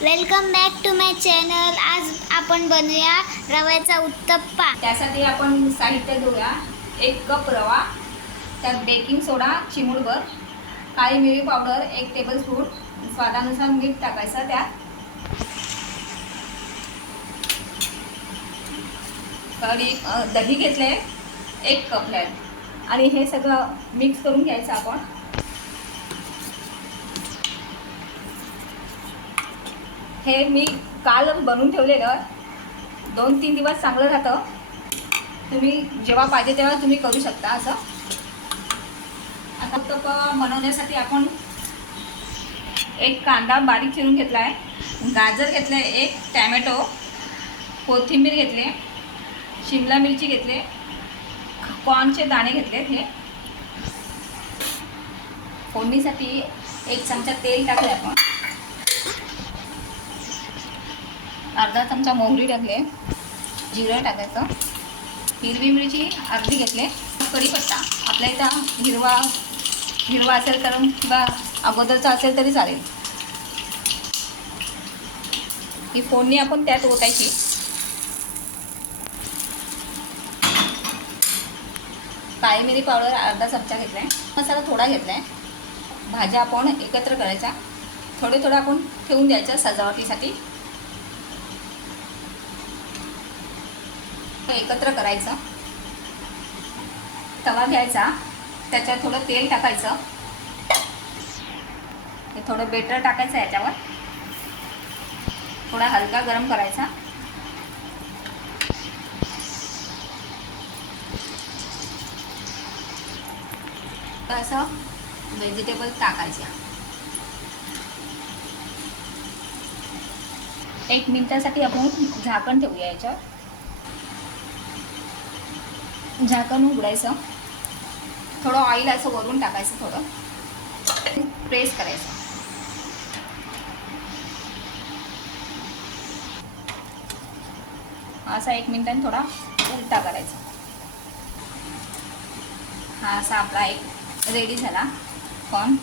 Welcome back to my channel. आज आपण बनवूया रव्याचा उत्तप्पा। त्यासाठी आपण साहित्य घेऊया। 1 कप रवा, त्यात बेकिंग सोडा चिमूटभर, काळी मिरी पावडर 1 टेबलस्पून, स्वादानुसार मीठ टाकायचं। त्यात दही घेतले 1 कप आणि हे सगळं मिक्स करून घ्यायचं आपण। हे मी काल बनवून ठेवलेलं, 2-3 दिवस चांगलं राहतं। तुम्ही जेव्हा पाहिजे तेव्हा तुम्ही करू शकता असं। आता उत्तप्पा बनवण्यासाठी आपण 1 कांदा बारीक चिरून घेतला आहे, गाजर घेतलं आहे, 1 टॅमॅटो, कोथिंबीर घेतले, शिमला मिरची घेतले, कॉर्नचे दाणे घेतले। हे फोडणीसाठी 1 चमचा तेल टाकले आपण, अर्धा चमचा मोहरी टाकले, जिरं टाकायचं, हिरवी मिरची अर्धी घेतले, कढीपत्ता आपल्या इथं हिरवा असेल तर किंवा अगोदरचा असेल तरी चालेल। ही फोडणी आपण त्यात ओतायची। काळी मिरी पावडर अर्धा चमचा घेतलाय, मसाला थोडा घेतलाय। भाज्या आपण एकत्र करायच्या, थोडं आपण ठेवून द्यायचं सजावटीसाठी। एकत्र करायचं, तवा घ्यायचा, त्याच्यात थोडं तेल टाकायचं, हे थोडं बेटर टाकायचं, याच्यावर थोडा हलका गरम करायचा। असं व्हेजिटेबल टाकायचे। 1 मिनिटासाठी आपण झाकण ठेवूया याच्यावर, झाकण उघडायचं, थोडं ऑइल असं वरून टाकायचं, थोडं प्रेस करायचं। असा 1 मिनिटाने थोडा उलटा करायचा। हा असा आपला एक रेडी झाला कॉर्न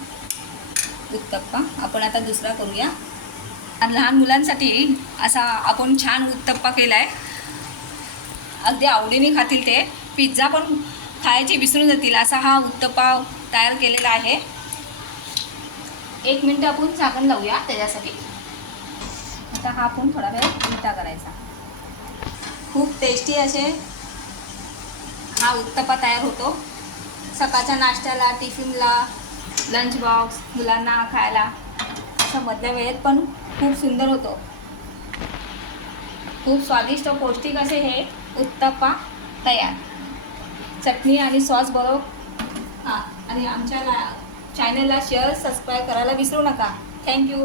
उत्तप्पा। आपण आता दुसरा करूया। लहान मुलांसाठी असा आपण छान उत्तप्पा केलाय, अगदी आवडीने खातील ते। पिझ्झा पण खायची विसरून जातील असा हा उत्तप्पा तयार केलेला आहे। 1 मिनिट आपण झाकण लावूया त्याच्यासाठी। आता हा आपण थोडा वेळ उलटा करायचा। खूप टेस्टी असे हा उत्तप्पा तयार होतो। सकाळच्या नाश्त्याला, टिफिनला, लंच बॉक्स मुलांना खायला असं मधल्या वेळेत पण खूप सुंदर होतो। खूप स्वादिष्ट पौष्टिक असे हे उत्तप्पा तयार। चटणी आणि सॉस बरोबर। आणि आमच्या चॅनलला शेअर सबस्क्राईब करायला विसरू नका। थँक्यू।